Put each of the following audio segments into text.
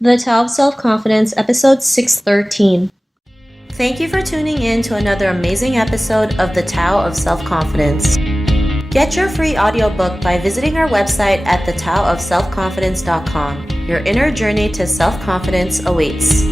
The Tao of Self-Confidence, episode 613. Thank you for tuning in to another amazing episode of The Tao of Self-Confidence. Get your free audiobook by visiting our website at thetaoofselfconfidence.com. Your inner journey to self-confidence awaits.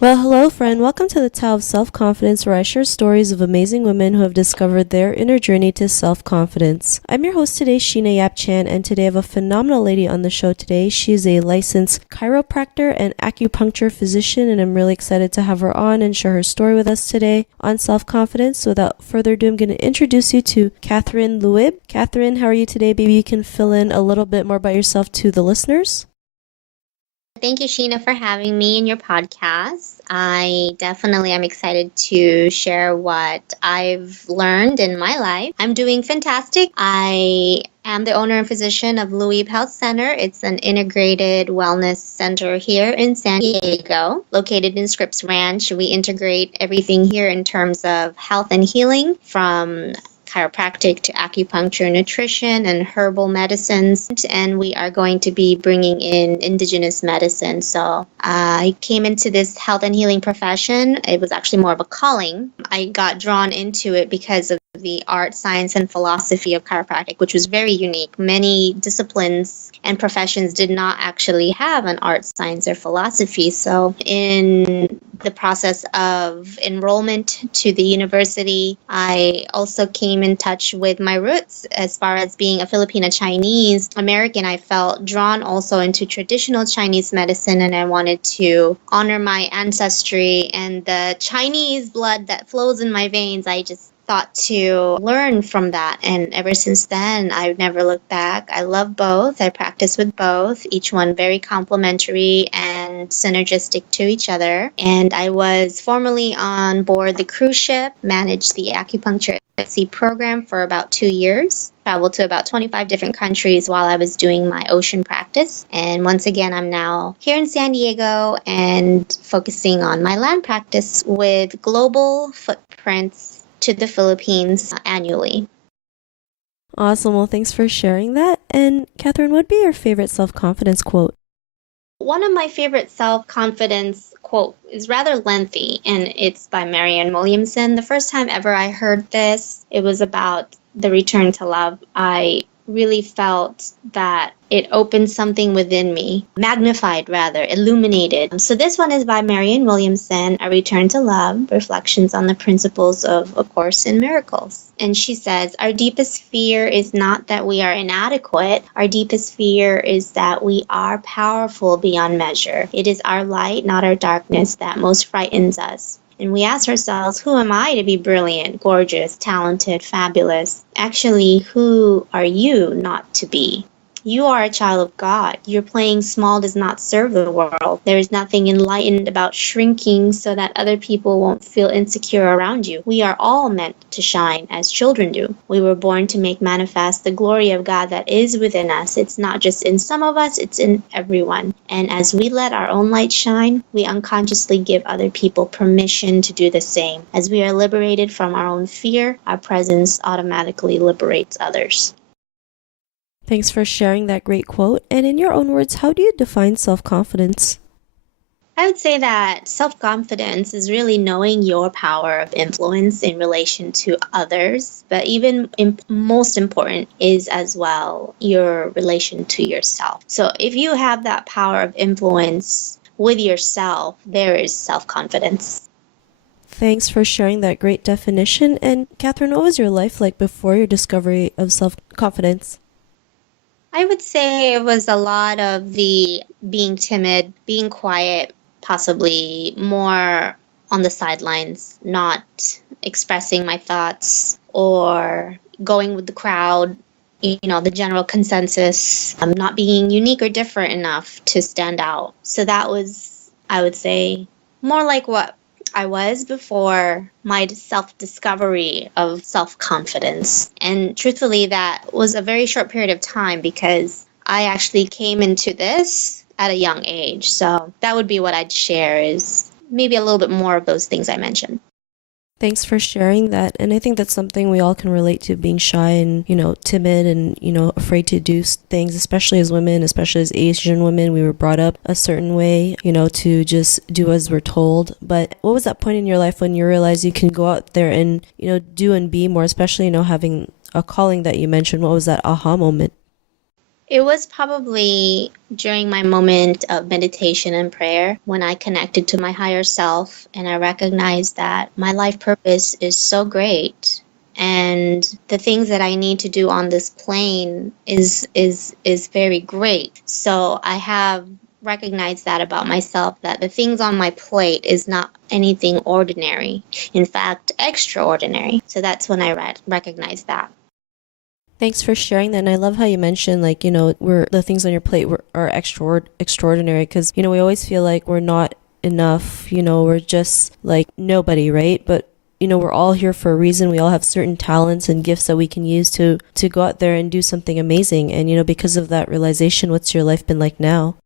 Well, hello, friend. Welcome to the Tao of Self-Confidence, where I share stories of amazing women who have discovered their inner journey to self-confidence. I'm your host today, Sheena Yap Chan, and today I have a phenomenal lady on the show today. She is a licensed chiropractor and acupuncture physician, and I'm really excited to have her on and share her story with us today on self-confidence. So without further ado, I'm going to introduce you to Catherine Luib. Catherine, how are you today? Maybe you can fill in a little bit more about yourself to the listeners. Thank you, Sheena, for having me in your podcast. I definitely am excited to share what I've learned in my life. I'm doing fantastic. I am the owner and physician of Luib Health Center. It's an integrated wellness center here in San Diego, located in Scripps Ranch. We integrate everything here in terms of health and healing, from chiropractic to acupuncture, nutrition, and herbal medicines. And we are going to be bringing in indigenous medicine. So I came into this health and healing profession. It was actually more of a calling. I got drawn into it because of the art, science, and philosophy of chiropractic, which was very unique. Many disciplines and professions did not actually have an art, science, or philosophy. So in the process of enrollment to the university, I also came in touch with my roots as far as being a Filipina Chinese American. I felt drawn also into traditional Chinese medicine, and I wanted to honor my ancestry and the Chinese blood that flows in my veins. I just thought to learn from that, and ever since then I've never looked back. I love both. I practice with both, each one very complementary and synergistic to each other. And I was formerly on board the cruise ship, managed the acupuncture at sea program for about 2 years, traveled to about 25 different countries while I was doing my ocean practice. And once again, I'm now here in San Diego and focusing on my land practice with global footprints to the Philippines annually. Awesome. Well, thanks for sharing that. And Catherine, what would be your favorite self-confidence quote? One of my favorite self-confidence quote is rather lengthy, and it's by Marianne Williamson. The first time ever I heard this, it was about the return to love. I really felt that it opened something within me, magnified rather, illuminated. So this one is by Marianne Williamson, A Return to Love, Reflections on the Principles of A Course in Miracles. And she says, our deepest fear is not that we are inadequate. Our deepest fear is that we are powerful beyond measure. It is our light, not our darkness, that most frightens us. And we ask ourselves, who am I to be brilliant, gorgeous, talented, fabulous? Actually, who are you not to be? You are a child of God. Your playing small does not serve the world. There is nothing enlightened about shrinking so that other people won't feel insecure around you. We are all meant to shine as children do. We were born to make manifest the glory of God that is within us. It's not just in some of us, it's in everyone. And as we let our own light shine, we unconsciously give other people permission to do the same. As we are liberated from our own fear, our presence automatically liberates others. Thanks for sharing that great quote. And in your own words, how do you define self-confidence? I would say that self-confidence is really knowing your power of influence in relation to others, but even most important is as well your relation to yourself. So if you have that power of influence with yourself, there is self-confidence. Thanks for sharing that great definition. And Catherine, what was your life like before your discovery of self-confidence? I would say it was a lot of the being timid, being quiet, possibly more on the sidelines, not expressing my thoughts or going with the crowd, the general consensus, not being unique or different enough to stand out. So that was, I would say, more like what I was before my self-discovery of self-confidence. And truthfully, that was a very short period of time because I actually came into this at a young age. So that would be what I'd share, is maybe a little bit more of those things I mentioned. Thanks for sharing that. And I think that's something we all can relate to, being shy and, timid and, afraid to do things, especially as women, especially as Asian women. We were brought up a certain way, to just do as we're told. But what was that point in your life when you realized you can go out there and, do and be more, especially, having a calling that you mentioned? What was that aha moment? It was probably during my moment of meditation and prayer when I connected to my higher self and I recognized that my life purpose is so great and the things that I need to do on this plane is very great. So I have recognized that about myself, that the things on my plate is not anything ordinary. In fact, extraordinary. So that's when I recognized that. Thanks for sharing that. And I love how you mentioned, like, we're the things on your plate are extraordinary because, we always feel like we're not enough, we're just like nobody, right? But, we're all here for a reason. We all have certain talents and gifts that we can use to go out there and do something amazing. And, because of that realization, what's your life been like now?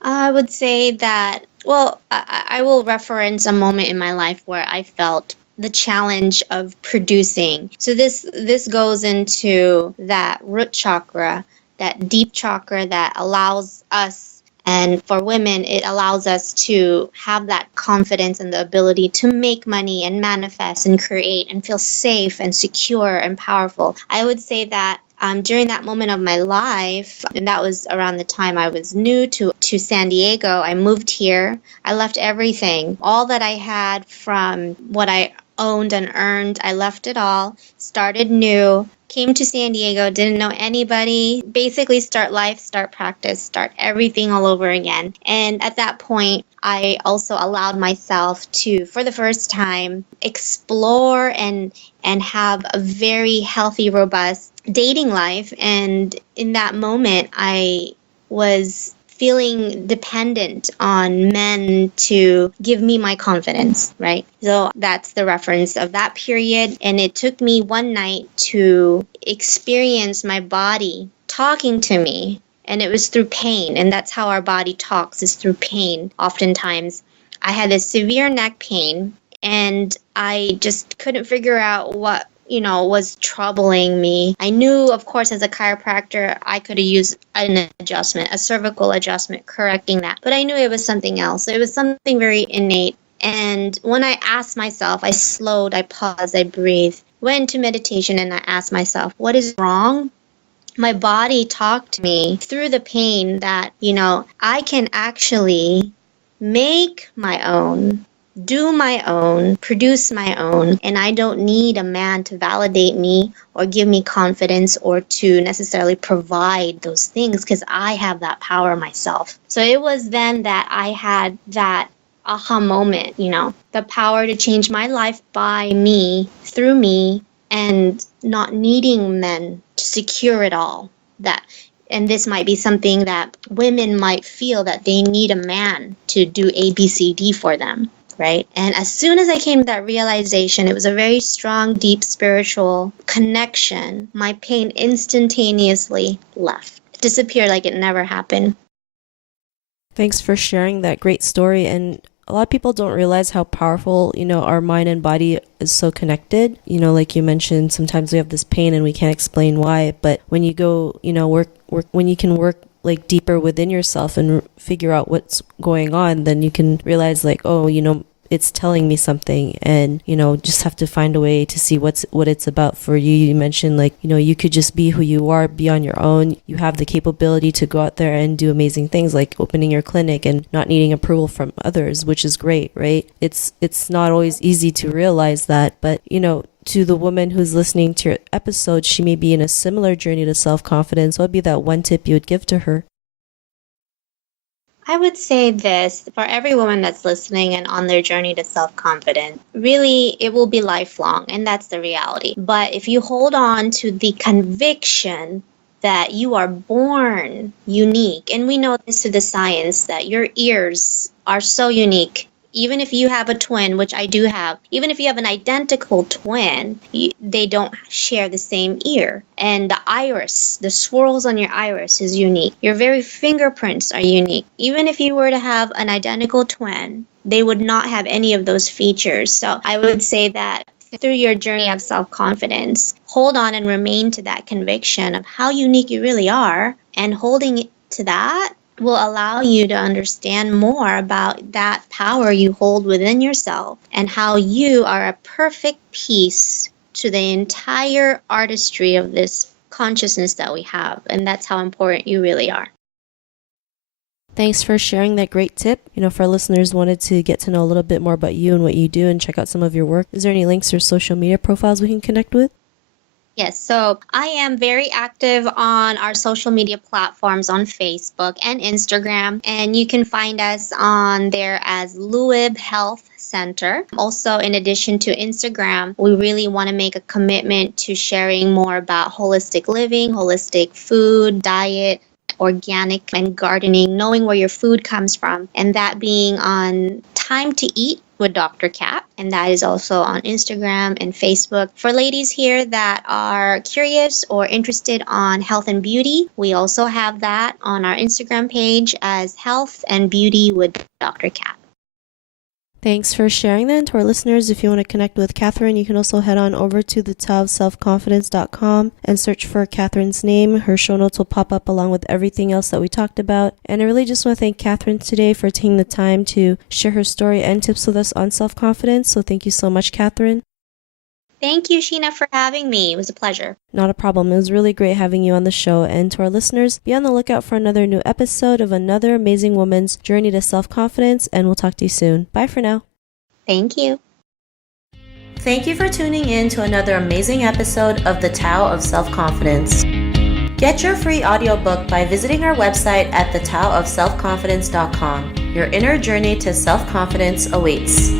I would say that, well, I will reference a moment in my life where I felt the challenge of producing. So this goes into that root chakra, that deep chakra that allows us, and for women, it allows us to have that confidence and the ability to make money and manifest and create and feel safe and secure and powerful. I would say that during that moment of my life, and that was around the time I was new to San Diego, I moved here. I left everything, all that I had from what I owned and earned. I left it all, started new, came to San Diego, didn't know anybody, basically start life, start practice, start everything all over again. And at that point, I also allowed myself to, for the first time, explore and have a very healthy, robust dating life. And in that moment, I was feeling dependent on men to give me my confidence, right? So that's the reference of that period. And it took me one night to experience my body talking to me. And it was through pain. And that's how our body talks, is through pain. Oftentimes, I had this severe neck pain and I just couldn't figure out what was troubling me. I knew, of course, as a chiropractor, I could have used an adjustment, a cervical adjustment, correcting that. But I knew it was something else. It was something very innate. And when I asked myself, I slowed, I paused, I breathed, went into meditation, and I asked myself, what is wrong? My body talked to me through the pain that, I can actually make my own, do my own, produce my own, and I don't need a man to validate me or give me confidence or to necessarily provide those things because I have that power myself. So it was then that I had that aha moment, the power to change my life by me, through me, and not needing men to secure it all. And this might be something that women might feel, that they need a man to do A, B, C, D for them. Right? And as soon as I came to that realization, it was a very strong, deep spiritual connection. My pain instantaneously left. It disappeared like it never happened. Thanks for sharing that great story. And a lot of people don't realize how powerful, our mind and body is so connected. Like you mentioned, sometimes we have this pain and we can't explain why. But when you go, work, when you can work like deeper within yourself and figure out what's going on, then you can realize like, oh, it's telling me something, and just have to find a way to see what it's about for you. You mentioned like you could just be who you are, be on your own. You have the capability to go out there and do amazing things like opening your clinic and not needing approval from others, which is great, right? It's not always easy to realize that, but to the woman who's listening to your episode, she may be in a similar journey to self-confidence. What would be that one tip you would give to her? I would say this for every woman that's listening and on their journey to self-confidence. Really, it will be lifelong, and that's the reality. But if you hold on to the conviction that you are born unique, and we know this through the science, that your ears are so unique. Even if you have a twin, which I do have, even if you have an identical twin, they don't share the same ear. And the iris, the swirls on your iris is unique. Your very fingerprints are unique. Even if you were to have an identical twin, they would not have any of those features. So I would say that through your journey of self-confidence, hold on and remain to that conviction of how unique you really are, and holding to that will allow you to understand more about that power you hold within yourself and how you are a perfect piece to the entire artistry of this consciousness that we have. And that's how important you really are. Thanks for sharing that great tip. For our listeners wanted to get to know a little bit more about you and what you do and check out some of your work, is there any links or social media profiles we can connect with? Yes, so I am very active on our social media platforms on Facebook and Instagram, and you can find us on there as Luib Health Center. Also, in addition to Instagram, we really want to make a commitment to sharing more about holistic living, holistic food, diet, organic and gardening, knowing where your food comes from, and that being on Time to Eat with Dr. Kat, and that is also on Instagram and Facebook. For ladies here that are curious or interested on health and beauty, we also have that on our Instagram page as Health and Beauty with Dr. Kat. Thanks for sharing that. And to our listeners, if you want to connect with Catherine, you can also head on over to thetaoofselfconfidence.com and search for Catherine's name. Her show notes will pop up along with everything else that we talked about. And I really just want to thank Catherine today for taking the time to share her story and tips with us on self-confidence. So thank you so much, Catherine. Thank you, Sheena, for having me. It was a pleasure. Not a problem. It was really great having you on the show. And to our listeners, be on the lookout for another new episode of another amazing woman's journey to self-confidence. And we'll talk to you soon. Bye for now. Thank you. Thank you for tuning in to another amazing episode of The Tao of Self-Confidence. Get your free audiobook by visiting our website at thetaoofselfconfidence.com. Your inner journey to self-confidence awaits.